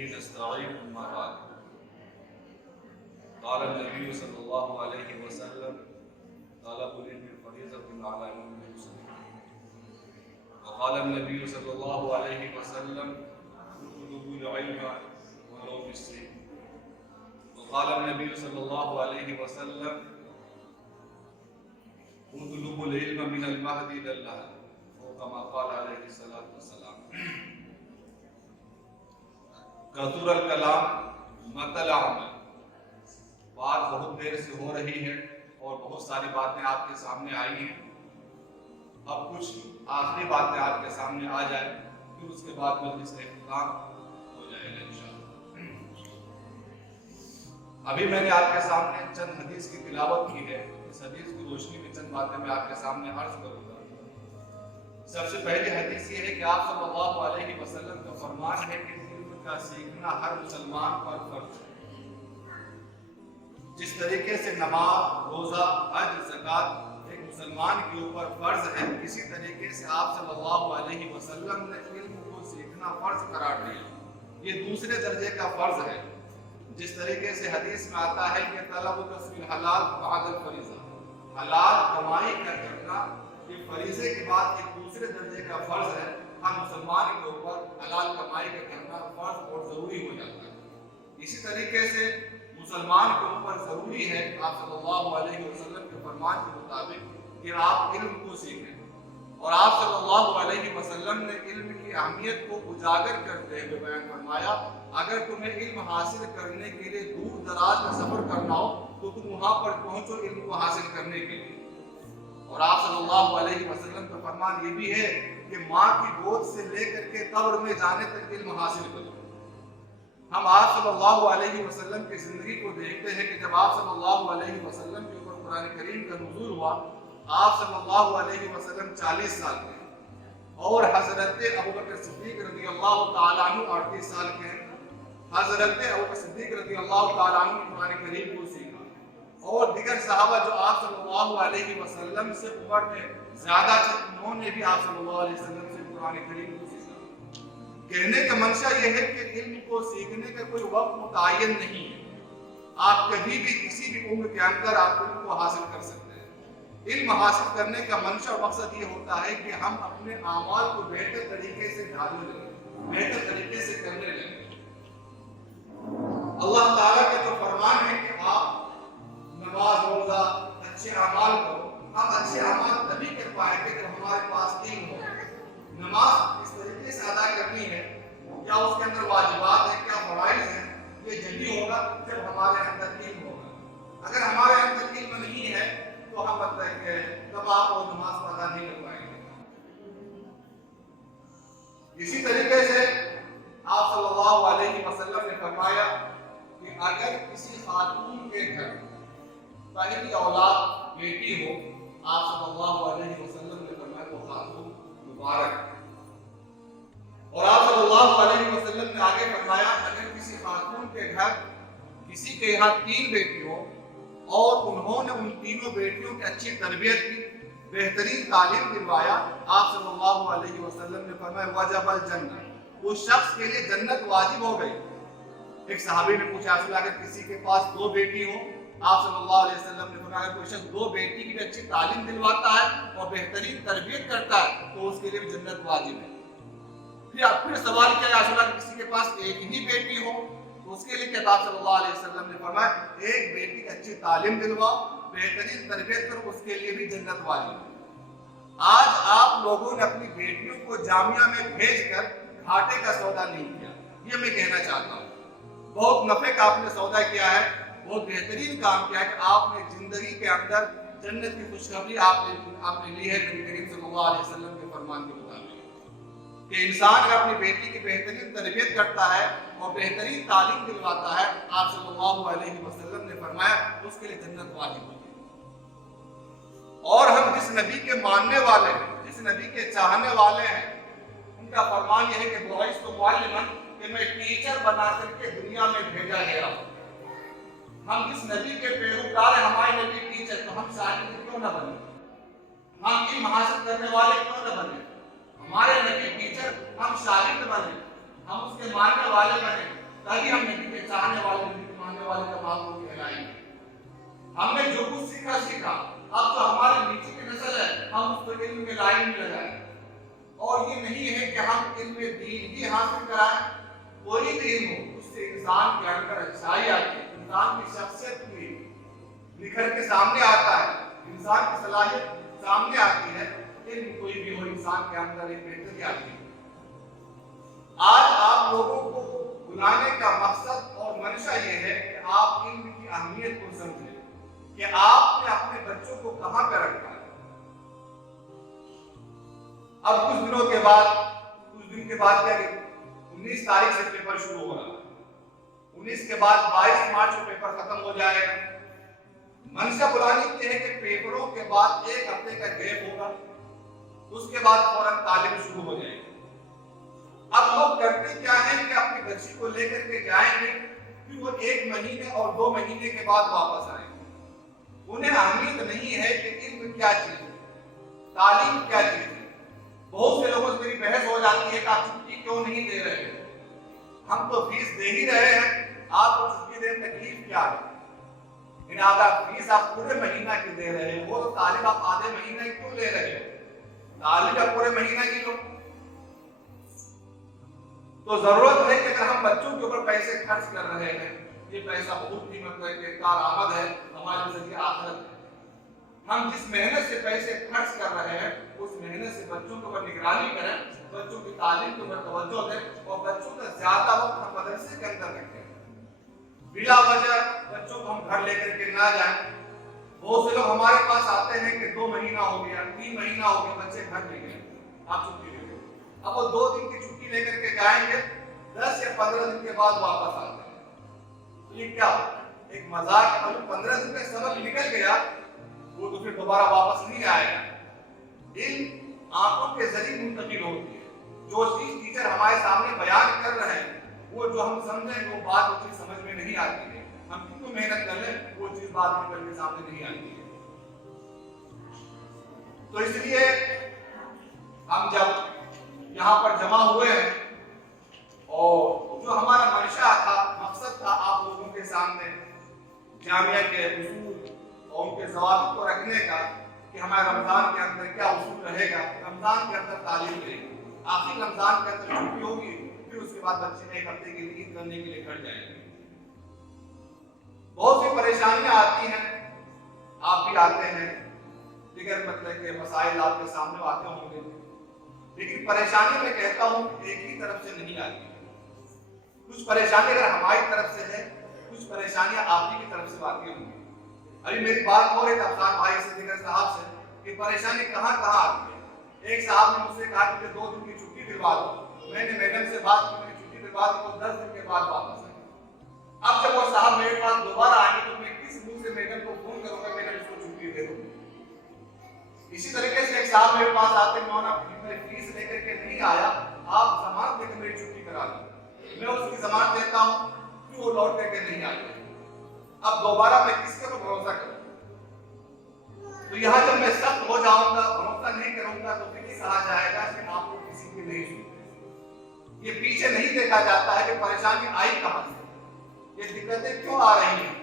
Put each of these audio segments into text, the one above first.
وبه نستعين أما بعد. قال النبي صلى الله عليه وسلم طلب العلم فريضة على كل مسلم. وقال النبي صلى الله عليه وسلم اطلبوا العلم ولو بالسيف. وقال النبي صلى الله عليه وسلم اطلبوا العلم من المهد إلى اللحد أو كما قال عليه الصلاة والسلام. کثر الکلام مطل عمل. بات بہت دیر سے ہو رہی ہے اور بہت ساری باتیں آپ کے سامنے آئی ہیں. اب کچھ آخری باتیں آپ کے سامنے آ جائیں پھر اس کے بعد مجلس کا اختتام ہو جائے گا انشاءاللہ. ابھی میں نے آپ کے سامنے چند حدیث کی تلاوت کی ہے. اس حدیث کی روشنی میں چند باتیں میں آپ کے سامنے عرض کروں گا. سب سے پہلی حدیث یہ ہے کہ آپ صلی اللہ علیہ وسلم کا فرمان ہے کہ کا سیکھنا ہر مسلمان پر فرض ہے. جس طریقے سے نماز، روزہ، حج، زکوٰۃ ایک مسلمان کے اوپر فرض ہے، اسی طریقے سے آپ صلی اللہ علیہ وسلم نے علم کو سیکھنا فرض قرار دیا. یہ دوسرے درجے کا فرض ہے. جس طریقے سے حدیث میں آتا ہے کہ طلب کسب الحلال بعد الفریضہ، حلال کمائی کا کرنا یہ فریضے کے بعد ایک دوسرے درجے کا فرض ہے. ہر مسلمان کے اوپر حلال کمائی کا کرنا فرض اور ضروری ہو جاتا ہے. اسی طریقے سے مسلمان کے اوپر ضروری ہے آپ صلی اللہ علیہ وسلم کے فرمان کے مطابق کہ آپ علم کو سیکھیں. اور آپ صلی اللہ علیہ وسلم نے علم کی اہمیت کو اجاگر کرتے ہوئے بیان فرمایا اگر تمہیں علم حاصل کرنے کے لیے دور دراز میں سفر کرنا ہو تو تم وہاں پر پہنچو علم کو حاصل کرنے کے لیے. اور آپ صلی اللہ علیہ وسلم کا فرمان یہ بھی ہے کہ ماں کی گود سے لے کر کے قبر میں جانے تک علم حاصل کرو. ہم آپ صلی اللہ علیہ وسلم کی زندگی کو دیکھتے ہیں کہ جب آپ صلی اللہ علیہ وسلم کے اوپر قرآن کریم کا نزول ہوا آپ صلی اللہ علیہ وسلم 40 سال کے اور حضرت ابوبکر صدیق رضی اللہ تعالیٰ عنہ 38 سال کے ہیں. حضرت ابوبکر صدیق رضی اللہ تعالیٰ عنہ قرآن کریم کو سیکھا اور دیگر صحابہ جو آپ صلی اللہ علیہ وسلم سے عمر میں زیادہ تھے انہوں نے بھی آپ صلی اللہ علیہ وسلم سے قرآن کریم کو سیکھا. کہنے کا منشا یہ ہے کہ علم کو سیکھنے کا کوئی وقت متعین نہیں ہے. آپ کبھی بھی کسی بھی عمر کے اندر آپ علم کو حاصل کر سکتے ہیں. علم حاصل کرنے کا منشا اور مقصد یہ ہوتا ہے کہ ہم اپنے اعمال کو بہتر طریقے سے ڈھالنے لگیں، بہتر طریقے سے کرنے لگیں. اللہ تعالیٰ کا جو فرمان ہے کہ آپ نماز، روزہ، اچھے اعمال کرو. ہم اچھے اعمال تبھی کر پائیں گے جب ہمارے پاس علم ہو. نماز اس طریقے سے ادا کرنی ہے، کیا اس کے اندر واجبات ہیں، کیا فرائض ہیں، یہ جبھی ہوگا جب ہمارے اندر علم ہوگا. اگر ہمارے اندر علم نہیں ہے تو ہم مطلب کہ تب آپ وہ نماز کو ادا نہیں کر پائیں گے. اسی طریقے سے آپ صلی اللہ علیہ وسلم نے فرمایا کہ اگر کسی خاتون کے گھر پہلی اولاد بیٹی ہو آپ صلی اللہ علیہ وسلم نے فرمایا وہ خاتون مبارک. اور آپ صلی اللہ علیہ وسلم نے آگے فرمایا اگر کسی خاتون کے گھر کسی کے یہاں 3 بیٹی ہو اور انہوں نے ان تینوں بیٹیوں کی اچھی تربیت کی، بہترین تعلیم دلوایا، آپ صلی اللہ علیہ وسلم نے فرمایا وجب الجنہ، اس شخص کے لیے جنت واجب ہو گئی. ایک صحابی نے پوچھا رسول اللہ اگر کسی کے پاس 2 بیٹی ہو آپ صلی اللہ علیہ وسلم نے فرمایا کوئی شخص 2 بیٹی کی بھی اچھی تعلیم دلواتا ہے اور بہترین تربیت کرتا ہے تو اس کے لیے بھی جنت واجب ہے. پھر سوال کیا رسول اللہ کسی کے پاس ایک ہی بیٹی ہو تو اس کے لیے کیا آپ صلی اللہ علیہ وسلم نے فرمایا ایک بیٹی کی اچھی تعلیم دلواؤ، بہترین تربیت کرو، اس کے لیے بھی جنت واجب ہے. آج آپ لوگوں نے اپنی بیٹیوں کو جامعہ میں بھیج کر گھاٹے کا سودا نہیں کیا، یہ میں کہنا چاہتا ہوں. بہت نفع کا آپ نے سودا کیا ہے، بہت بہترین کام کیا ہے کہ آپ نے زندگی کے اندر جنت کی خوشخبری آپ نے لی ہے نبی کریم صلی اللہ علیہ وسلم کے فرمان کے مطابق کہ انسان اگر اپنی بیٹی کی بہترین تربیت کرتا ہے اور بہترین تعلیم دلواتا ہے آپ صلی اللہ علیہ وسلم نے فرمایا اس کے لیے جنت واجب ہوگی. اور ہم جس نبی کے ماننے والے ہیں، جس نبی کے چاہنے والے ہیں، ان کا فرمان یہ ہے کہ بعثت معلما کہ میں ٹیچر بنا کر کے دنیا میں بھیجا گیا. ہم جس نبی کے پیروکار ہیں، ہمارے نبی ٹیچر، تو ہم شاگرد کیوں نہ بنے؟ ہم علم حاصل کرنے والے کیوں نہ بنے؟ ہمارے نبی ٹیچر، ہم شاگرد بنے، ہم اس کے ماننے والے بنے. تبھی ہم نبی کے چاہنے والے، نبی کے ماننے والے کمال کو کہلائیں گے۔ ہم نے جو کچھ سیکھا، اب جو ہمارے نیچے کی نسل ہے ہم اس کو علم کے لائن میں لگائیں۔ اور یہ نہیں ہے کہ ہم علم دین ہی حاصل کرائیں، کوئی بھی علم ہو اس سے انسان کے اندر اچھائی آتی ہے، انسان کی شخصیت کی نکھر کے سامنے آتا ہے، انسان کی صلاحیت سامنے آتی ہے۔ علم کوئی بھی ہو انسان کے اندر ایک بہتری آتی ہے۔ آج آپ لوگوں کو بلانے کا مقصد اور منشا یہ ہے کہ آپ علم کی اہمیت کو سمجھیں کہ آپ نے اپنے بچوں کو کہاں پہ رکھا ہے۔ اب کچھ دنوں کے بعد، کچھ دن کے بعد کیا کہ 19 تاریخ سے پیپر شروع ہو رہا ہے، 19 کے بعد 22 مارچ کو پیپر ختم ہو جائے گا۔ منشا بلانے کی ہے کہ پیپروں کے بعد 1 ہفتے کا گیپ ہوگا، اس کے بعد فوراً تعلیم شروع ہو جائے گی۔ اب لوگ کرتے کیا ہیں کہ اپنی بچی کو لے کر کے جائیں گے، پھر وہ 1 مہینے اور 2 مہینے کے بعد واپس آئیں گے۔ انہیں اہمیت نہیں ہے کہ علم کیا چیز ہے، تعلیم کیا چیز ہے۔ بہت سے لوگوں سے میری بحث ہو جاتی ہے کہ آپ چھٹی کیوں نہیں دے رہے ہیں؟ ہم تو فیس دے ہی رہے ہیں، آپ کو چھٹی دینے میں تکلیف کیا ہے؟ اگر فیس آپ پورے مہینہ کی دے رہے ہو تو تعلیم آپ آدھے مہینے کیوں لے رہے ہو؟ تعلیم آپ پورے مہینہ کی لو۔ تو ضرورت ہے کہ اگر ہم بچوں کے اوپر پیسے خرچ کر رہے ہیں، یہ پیسہ بہت قیمت ہے، کارآمد ہے، ہمارے ذریعے آخرت ہے۔ ہم جس محنت سے پیسے خرچ کر رہے ہیں اس محنت سے بچوں کے اوپر نگرانی کریں، بچوں کی تعلیم کے اوپر توجہ دیں اور بچوں کا زیادہ وقت ہم مدرسے کے اندر رکھیں۔ بلا وجہ بچوں کو ہم گھر لے کر کے نہ جائیں۔ بہت سے لوگ ہمارے پاس آتے ہیں کہ 2 مہینہ ہو گیا، 3 مہینہ ہو گیا، بچے گھر لے گئے، آپ چھٹی لے گئے۔ اب وہ 2 دن کی چھٹی لے کر کے جائیں گے، 10 یا 15 دن کے بعد واپس آتے ہیں۔ تو یہ کیا ہوتا ہے؟ ایک مذاق ہے۔ 15 دن کا سبق نکل گیا، وہ تو پھر دوبارہ واپس نہیں آئے گا۔ علم آنکھوں کے ذریعے منتقل ہوتی ہے۔ جو چیز ٹیچر ہمارے سامنے بیان کر رہے ہیں، وہ جو ہم سمجھیں وہ بات وہ چیز سمجھ میں نہیں آتی ہے۔ ہم کتنی محنت کر لیں وہ چیز بات نکل کے سامنے نہیں آتی ہے۔ تو اس لیے ہم جب یہاں پر جمع ہوئے ہیں اور جو ہمارا منشا تھا، مقصد تھا آپ لوگوں کے سامنے جامعہ کے اصول اور ان کے ضوابط کو رکھنے کا کہ ہمارے رمضان کے اندر کیا اصول رہے گا، رمضان کے اندر تعلیم رہے گی، آخر رمضان کے اندر چھٹی ہوگی، پھر اس کے بعد بچے 1 ہفتے کے لیے عید کرنے کے لیے گھر جائیں گے۔ بہت سی پریشانیاں آتی ہیں، آپ بھی آتے ہیں، دیگر مطلب کہ مسائل آپ کے سامنے آتے ہوں گے، لیکن پریشانی میں کہتا ہوں کہ ایک ہی طرف سے نہیں آتی۔ کچھ پریشانی اگر ہماری طرف سے ہے، کچھ پریشانیاں آپ ہی کی طرف سے آتی ہوں گی۔ ابھی میری بات ہو رہی تھی افسان بھائی سے، دیگر صاحب سے، کہ پریشانی کہاں کہاں آتی ہے۔ ایک صاحب نے مجھ سے کہا کہ 2 دن کی چھٹی دلوا دو، میں نے میڈم سے بات کی، میں نے چھٹی دلوا دی، وہ 10 دن کے بعد واپس آئے۔ اب جب وہ صاحب میرے پاس دوبارہ آئیں گے تو میں کس منہ سے میڈم کو فون کروں گا میڈم اس کو چھٹی دے دو۔ اسی طریقے سے ایک صاحب میرے پاس آتے ہیں، میں فیس لے کر کے نہیں آیا، آپ ضمانت دے کے میری چھٹی کرا دیں، میں اس کی ضمانت دیتا ہوں کہ وہ لوٹ کر کے نہیں آئے۔ اب دوبارہ میں کس کے اوپر بھروسہ کروں؟ تو یہاں جب میں سخت ہو جاؤں گا، بھروسہ نہیں کروں گا، تو پھر یہ کہا جائے گا کہ آپ کو کسی کی نہیں سنتے۔ یہ پیچھے نہیں دیکھا جاتا ہے کہ پریشانی آئی کہاں سے، یہ دقتیں کیوں آ رہی ہیں۔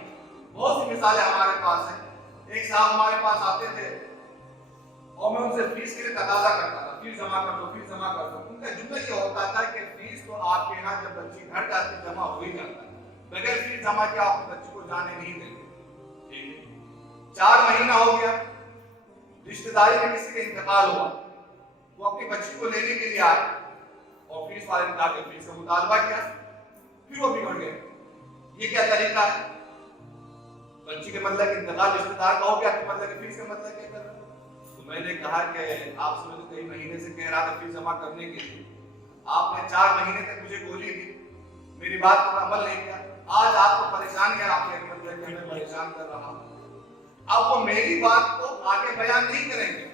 بہت سی مثالیں ہمارے پاس ہیں۔ ایک صاحب ہمارے پاس آتے تھے اور میں ان سے فیس کے لیے تقاضا کرتا تھا، فیس جمع کر دو، فیس جمع کر دو۔ ان کا جملہ یہ ہوتا تھا کہ فیس تو آپ کے یہاں جب بچی گھر جاتی جمع ہو ہی جاتا ہے، بغیر فیس جمع کیا آپ بچی کو جانے نہیں دیں گے۔ 4 مہینہ ہو گیا، رشتہ داری میں کسی کا انتقال ہوا، وہ اپنی بچی کو لینے کے لیے آئے اور فیس والے نے کہا کہ فیس کا مطالبہ کیا، پھر وہ بگڑ گئے۔ یہ کیا طریقہ ہے؟ بچی کے مطلب انتقال رشتہ دار کا ہو گیا، مطلب کہ فیس کا مطلب کیا کرنا؟ تو میں نے کہا کہ آپ سے کئی مہینے سے کہہ رہا تھا فیس جمع کرنے کے لیے، آپ نے 4 مہینے تک مجھے گولی دی، میری بات پر عمل نہیں کیا، آج آپ کو پریشان ہے، آپ نے مطلب کہ ہمیں پریشان کر رہا ہوں۔ اب وہ میری بات کو آگے بیان نہیں کریں گے،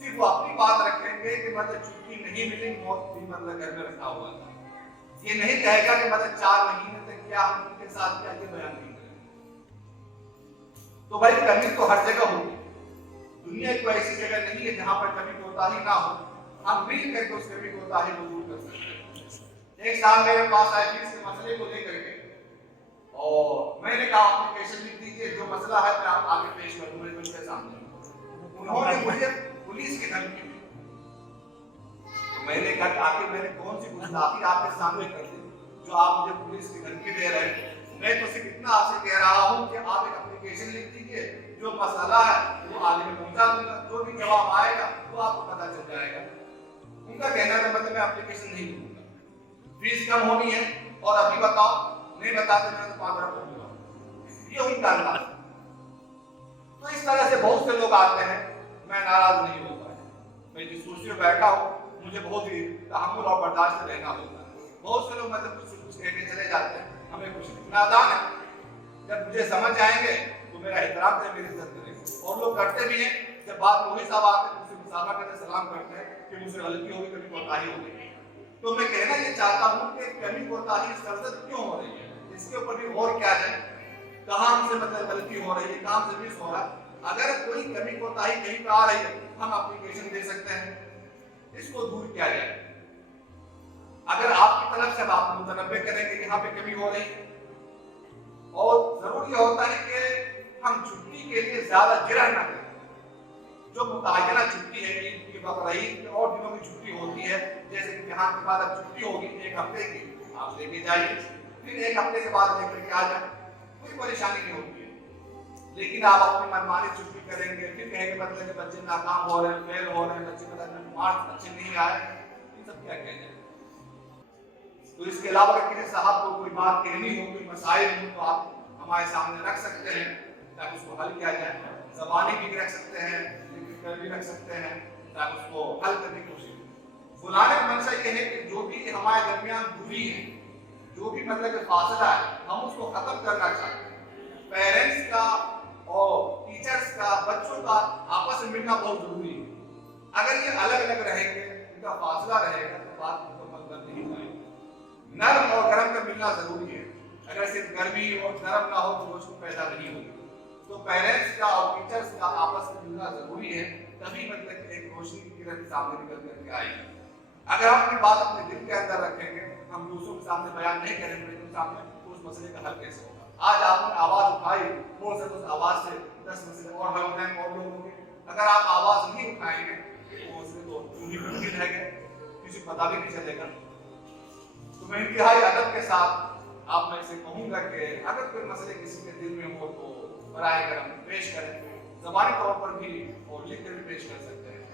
صرف وہ اپنی بات رکھیں گے کہ مطلب چھٹی نہیں ملی، موت بھی مطلب گھر میں رکھا ہوا تھا۔ یہ نہیں کہے گا کہ مطلب 4 مہینے تک کیا ہم ان کے ساتھ کیا، یہ بیان نہیں کریں گے۔ تو بھائی کمی تو ہر جگہ ہوگی، دنیا کوئی ایسی جگہ نہیں ہے جہاں پر کمی کوتاہی نہ ہو، ہم مل کر کے اس کمی کوتاہی کو دور کر سکتے ہیں۔ ایک صاحب میرے پاس آئے فیس کے مسئلے کو لے کر کے، اور میں نے کہا اپلیکیشن لکھ دیجیے، جو مسئلہ ہے میں آپ آگے پیش کر دوں ان کے سامنے۔ انہوں نے مجھے پولیس کی دھمکی دی، تو میں نے کہا کہ آخر میں نے کون سی گستاخی آپ کے سامنے کر دی جو آپ مجھے پولیس کی دھمکی دے رہے ہیں؟ میں تو صرف اتنا آپ سے کہہ رہا ہوں کہ آپ ایک اپلیکیشن لکھ دیجیے، جو مسئلہ ہے وہ آگے میں پہنچا دوں گا، جو بھی جواب آئے گا وہ آپ کو پتہ چل جائے گا۔ ان کا کہنا تھا مطلب میں اپلیکیشن نہیں لکھوں گا، فیس کم ہونی ہے اور ابھی بتاؤ، نہیں بتاتے میں تو 15 کو دوں گا، یہ ان کا انداز۔ تو اس طرح سے بہت سے لوگ آتے ہیں، میں ناراض نہیں ہوتا ہے، میں جس کرسی پہ بیٹھا ہوں مجھے بہت ہی تحمل اور برداشت سے رہنا ہوتا ہے۔ بہت سے لوگ مطلب کچھ کہہ کے چلے جاتے ہیں، ہمیں کچھ نادان ہے، جب مجھے سمجھ آئیں گے تو میرا احترام کریں، میری عزت کریں گے، اور لوگ کرتے بھی ہیں۔ جب بات وہی صاحب آتے ہیں مجھ سے مسافہ کرتے سلام کرتے ہیں کہ مجھ سے غلطی ہوگی، کبھی کوتاہی ہو گئی، تو میں کہنا یہ چاہتا ہوں کہ کمی کوتاہی سرزد کیوں ہو رہی ہے، اس کے اوپر بھی غور کیا جائے، کہاں ہم سے مطلب غلطی ہو رہی ہے، کام سے مس ہو رہا ہے۔ اگر کوئی کمی کوتاہی کہیں پہ آ رہی ہے ہم اپلیکیشن دے سکتے ہیں، اس کو دور کیا جائے۔ اگر آپ کی طرف سے آپ متنبع کریں کہ یہاں پہ کمی ہو رہی ہے، اور ضروری ہوتا ہے کہ ہم چھٹی کے لیے زیادہ گرہ نہ کریں۔ جو متعینہ چھٹی ہے، عید کی، بقرعید اور دنوں کی چھٹی ہوتی ہے، جیسے امتحان کے بعد اب چھٹی ہوگی 1 ہفتے کی، آپ لے کے جائیے، پھر 1 ہفتے کے بعد لے کر کے آ جائیں، کوئی پریشانی نہیں ہوتی ہے۔ لیکن آپ اپنی منمانی چھٹی کریں گے، پھر کہیں گے مطلب کہ بچے ناکام ہو رہے ہیں، فیل ہو رہے ہیں، بچے مطلب مارکس اچھے نہیں آئے، یہ سب کیا کہہ جائیں۔ تو اس کے علاوہ اگر کسی صاحب کو کوئی بات کہنی ہو، کوئی مسائل ہو، تو آپ ہمارے سامنے رکھ سکتے ہیں تاکہ اس کو حل کیا جائے۔ زبانی بھی رکھ سکتے ہیں، لکھ کر بھی رکھ سکتے ہیں تاکہ اس کو حل کرنے کی کوشش کریں۔ بلانے کا منشا یہ ہے کہ جو بھی ہمارے درمیان دوری ہے، جو بھی مطلب کہ فاصلہ ہے، ہم اس کو ختم کرنا چاہتے ہیں۔ پیرنٹس کا اور ٹیچرز کا، بچوں کا آپس میں ملنا بہت ضروری ہے۔ اگر یہ الگ الگ رہیں گے، ان کا فاصلہ رہے گا تو بات مکمل کر نہیں پائے گی۔ نرم اور گرم کا ملنا ضروری ہے، اگر صرف گرمی اور نرم نہ ہو تو روشنی پیدا نہیں ہوگی۔ تو پیرنٹس کا اور ٹیچرز کا آپس میں ملنا ضروری ہے، تبھی مطلب کہ ایک روشنی کی کرن سامنے نکل کر کے آئے گی۔ اگر ہم اپنی بات اپنے دل کے اندر رکھیں گے، ہم دوسروں کے سامنے بیان نہیں کریں گے ان سامنے، تو اس مسئلے کا حل کیسے ہوگا؟ آج آپ نے آواز اٹھائی، ہو سکتا ہے اس آواز سے 10 مسئلے اور حل ہو جائیں گے اور لوگوں کے۔ اگر آپ آواز نہیں اٹھائیں گے تو مسئلے تو چونی بنی رہ گئے، کسی کو پتہ بھی نہیں چلے گا۔ تو میں انتہائی ادب کے ساتھ آپ میں سے کہوں گا کہ اگر کوئی مسئلے کسی کے دل میں ہو تو براہ کرم پیش کریں، زبانی طور پر بھی اور لکھ کر بھی پیش کر سکتے ہیں۔